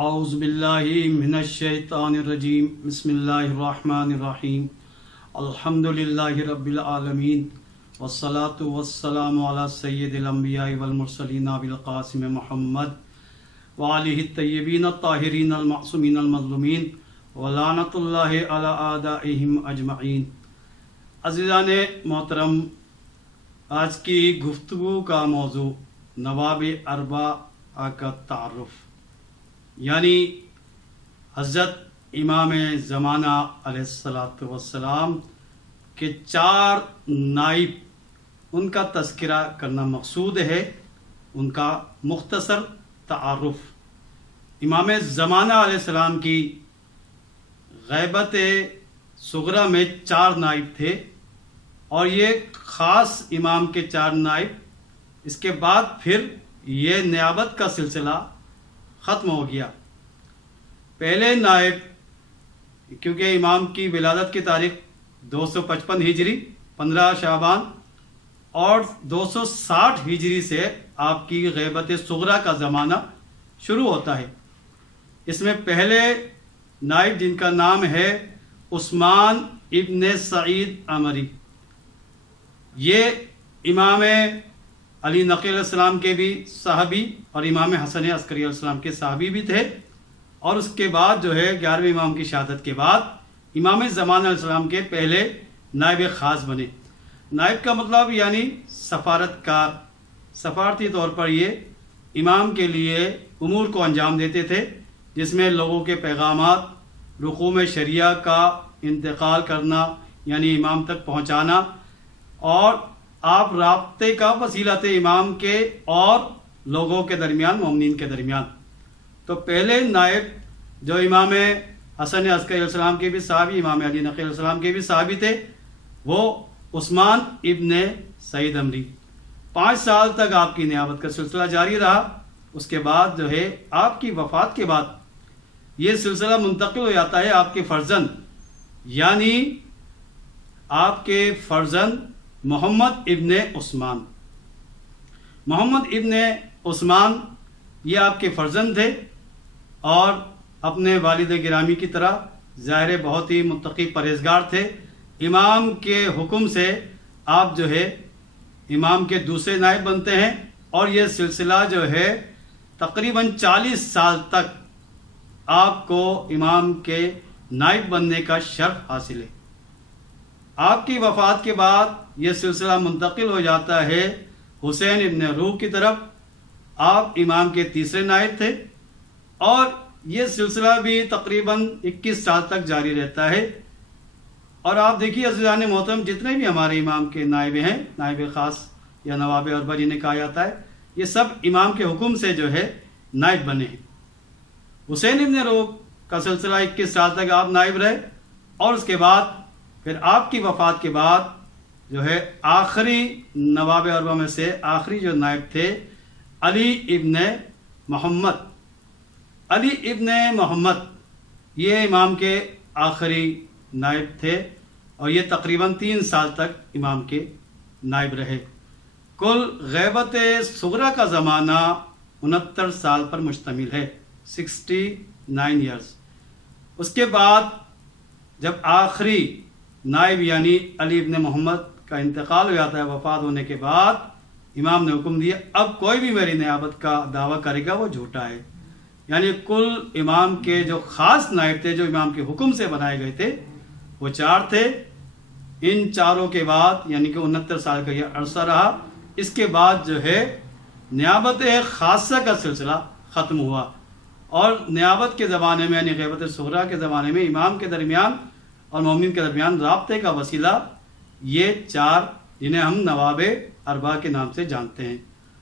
اعوذ باللہ من الشیطان الرجیم بسم اللہ الرحمن الرحیم الحمدللہ رب العالمین والصلاة والسلام علی سید الانبیاء والمرسلین بالقاسم محمد وآلہ الطیبین الطاہرین المعصومین المظلومین ولعنت اللہ علی اعدائہم اجمعین۔ عزیزان محترم، آج کی گفتگو کا موضوع نواب اربعہ کا تعارف، یعنی حضرت امام زمانہ علیہ السلام کے 4 نائب، ان کا تذکرہ کرنا مقصود ہے، ان کا مختصر تعارف۔ امام زمانہ علیہ السلام کی غیبت صغرا میں 4 نائب تھے، اور یہ خاص امام کے 4 نائب، اس کے بعد پھر یہ نیابت کا سلسلہ ختم ہو گیا۔ پہلے نائب، کیونکہ امام کی ولادت کی تاریخ 255 ہجری 15 شعبان اور 260 ہجری سے آپ کی غیبت صغرا کا زمانہ شروع ہوتا ہے۔ اس میں پہلے نائب جن کا نام ہے عثمان ابن سعید عمری، یہ امام علی نقی علیہ السلام کے بھی صحابی اور امام حسن عسکری علیہ السلام کے صحابی بھی تھے، اور اس کے بعد جو ہے 11ویں امام کی شہادت کے بعد امام زمانہ علیہ السلام کے پہلے نائب خاص بنے۔ نائب کا مطلب یعنی سفارت کار، سفارتی طور پر یہ امام کے لیے امور کو انجام دیتے تھے، جس میں لوگوں کے پیغامات، رقوم شریعہ کا انتقال کرنا یعنی امام تک پہنچانا، اور آپ رابطے کا وسیلہ تھے امام کے اور لوگوں کے درمیان، مومنین کے درمیان۔ تو پہلے نائب جو امام حسن عسکری علیہ السلام کے بھی صحابی، امام علی نقی علیہ السلام کے بھی صحابی تھے، وہ عثمان ابن سعید عمری۔ 5 سال تک آپ کی نیابت کا سلسلہ جاری رہا۔ اس کے بعد جو ہے آپ کی وفات کے بعد یہ سلسلہ منتقل ہو جاتا ہے آپ کے فرزند، یعنی آپ کے فرزند محمد ابن عثمان۔ محمد ابن عثمان یہ آپ کے فرزند تھے، اور اپنے والد گرامی کی طرح ظاہر بہت ہی متقی پرہیزگار تھے۔ امام کے حکم سے آپ جو ہے امام کے دوسرے نائب بنتے ہیں، اور یہ سلسلہ جو ہے تقریباً 40 سال تک آپ کو امام کے نائب بننے کا شرف حاصل ہے۔ آپ کی وفات کے بعد یہ سلسلہ منتقل ہو جاتا ہے حسین ابن روح کی طرف۔ آپ امام کے تیسرے نائب تھے، اور یہ سلسلہ بھی تقریباً 21 سال تک جاری رہتا ہے۔ اور آپ دیکھیے عزیزان محترم، جتنے بھی ہمارے امام کے نائب ہیں، نائب خاص یا نواب اربعہ جنہیں کہا جاتا ہے، یہ سب امام کے حکم سے جو ہے نائب بنے ہیں۔ حسین ابن روح کا سلسلہ 21 سال تک آپ نائب رہے، اور اس کے بعد پھر آپ کی وفات کے بعد جو ہے آخری نواب اربعہ میں سے آخری جو نائب تھے علی ابن محمد۔ علی ابن محمد یہ امام کے آخری نائب تھے، اور یہ تقریباً 3 سال تک امام کے نائب رہے۔ کل غیبت صغرا کا زمانہ 69 سال پر مشتمل ہے، 69 ایئرز۔ اس کے بعد جب آخری نائب یعنی علی ابن محمد کا انتقال ہو جاتا ہے، وفات ہونے کے بعد امام نے حکم دیا اب کوئی بھی میری نیابت کا دعویٰ کرے گا وہ جھوٹا ہے۔ یعنی کل امام کے جو خاص نائب تھے، جو امام کے حکم سے بنائے گئے تھے، وہ 4 تھے۔ ان 4 کے بعد یعنی کہ 69 سال کا یہ عرصہ رہا۔ اس کے بعد جو ہے نیابت خاصہ کا سلسلہ ختم ہوا، اور نیابت کے زمانے میں یعنی غیبت صغرا کے زمانے میں امام کے درمیان اور مومنین کے درمیان رابطے کا وسیلہ یہ 4 جنہیں ہم نواب اربعہ کے نام سے جانتے ہیں۔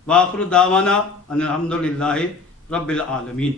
وآخر دعوانا ان الحمدللہ رب العالمین۔